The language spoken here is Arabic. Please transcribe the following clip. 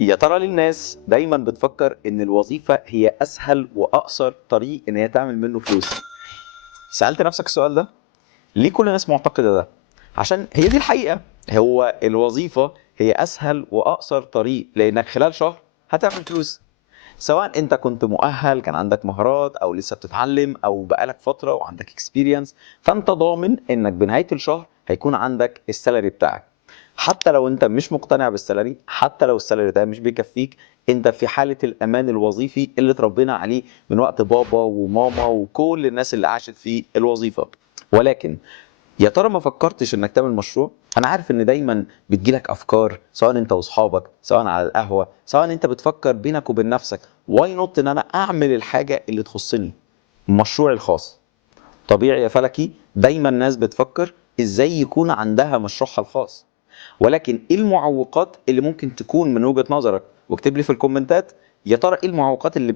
يا ترى ليه الناس دايما بتفكر ان الوظيفة هي اسهل واقصر طريق ان هي تعمل منه فلوس؟ سألت نفسك السؤال ده؟ ليه كل الناس معتقدة ده؟ عشان هي دي الحقيقة. هو الوظيفة هي اسهل واقصر طريق لانك خلال شهر هتعمل فلوس، سواء انت كنت مؤهل كان عندك مهارات او لسه بتتعلم او بقالك فترة وعندك اكسبيرينس، فانت ضامن انك بنهاية الشهر هيكون عندك السالري بتاعك. حتى لو انت مش مقتنع بالسالري، حتى لو السالري ده مش بيكفيك، انت في حالة الامان الوظيفي اللي اتربينا عليه من وقت بابا وماما وكل الناس اللي عاشت في الوظيفة. ولكن يا ترى ما فكرتش انك تعمل مشروع؟ انا عارف ان دايما بتجيلك افكار، سواء انت واصحابك، سواء على القهوة، سواء انت بتفكر بينك وبين نفسك واي نوت ان انا اعمل الحاجة اللي تخصني، مشروعي الخاص. طبيعي يا فلكي، دايما الناس بتفكر ازاي يكون عندها مشروعها الخاص. ولكن ايه المعوقات اللي ممكن تكون من وجهة نظرك؟ واكتب لي في الكومنتات، يا ترى ايه المعوقات اللي